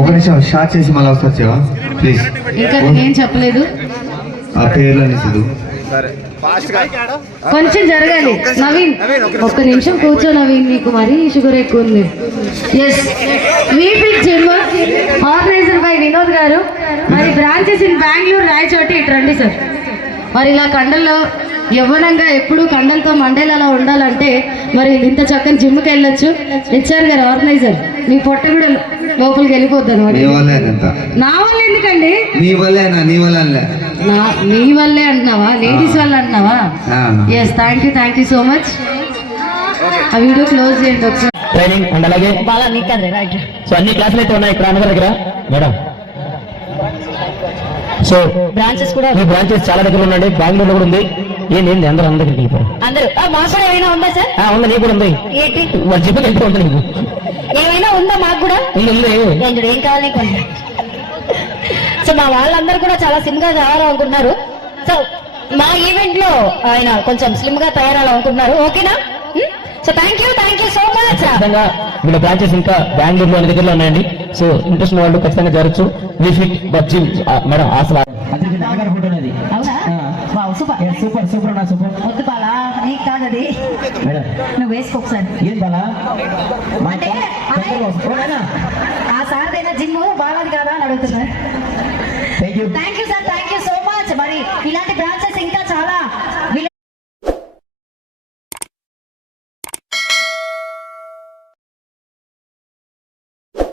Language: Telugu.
ఒక నిమిషం స్టార్ట్ చేసి మళ్ళీ వస్తావా ప్లీజ్. ఇంకా ఏం చెప్పలేదు. ఆ పేర్లని చదువు. కొంచెం జరగాలి. నవీన్ ఒక్క నిమిషం కూర్చో నవీన్, నీకు మరీ షుగర్ ఎక్కువ ఉంది. Yes, VFit gym organiser by Vinod గారు. మరి బ్రాంచెస్ ఇన్ బెంగళూరు, రాయచోటి. ఇటు రండి సార్. మరి ఇలా కండల్లో యవ్వనంగా ఎప్పుడు కండలతో మండేలా ఉండాలంటే మరి ఇంత చక్కని జిమ్కి వెళ్ళొచ్చు. హెచ్ఆర్ గారు ఆర్గనైజర్, మీ పొట్ట కూడా లోపలికి వెళ్ళిపోతుంది. నా వల్ల ఎందుకండి? నీ వల్లేనా? నీ వల్ల మీ వల్లే అంటున్నావా? లేడీస్ వల్ల అంటున్నావా? Yes, thank you so much. ఆ వీడియో క్లోజ్ చేయండి ఒకసారి. ట్రైనింగ్ అండ్ అలాగే బాగా నీకు కదా రైట్. సో అన్ని క్లాసులు అయితే ఉన్నాయి ఇక్కడ అన్నగారి దగ్గర మేడం. సో బ్రాంచెస్ కూడా, మీ బ్రాంచెస్ చాలా దగ్గర ఉండండి. బెంగళూరులో కూడా ఉంది. ఏంది అందరూ అందరి దగ్గరికి వెళ్ళిపోయారు. అందరూ మాకు కూడా ఏమైనా ఉందా సార్? ఉంది, నీకు కూడా ఉంది. ఏంటి వాళ్ళు చెప్పి ఎంత ఉంది నీకు? ఏమైనా ఉందా? మాకు కూడా ఉంది. ఏం కావాలి నీకు? సో మా వాళ్ళందరూ కూడా చాలా స్లిమ్ గా తయారవుతున్నారు. సో మా ఈవెంట్ లో ఆయన కొంచెం స్లిమ్ గా తయారవుతున్నారు. ఓకేనా? So thank you so much. ఖచ్చితంగా వీళ్ళ బ్రాంచెస్ ఇంకా బెంగళూరులో అన్ని దగ్గరలో ఉన్నాయండి. సో ఇంట్రెస్ట్ వాళ్ళు ఖచ్చితంగా జరగచ్చు. విఫిట్ బజ్జిమ్ మేడం అసలు ఫోటో అనేది సూపర్ సూపర్ నా సూపర్. వద్దు బాలా, నీకు కాదది, నువ్వు వేసుకో ఒకసారి. ఏం బాలా అంటే ఆ సార్దైనా జిమ్ బాలాది కాదా అని అడుగుతున్నారు. Thank you sir, thank you so much. మరి ఇలాంటి బ్రాంచ్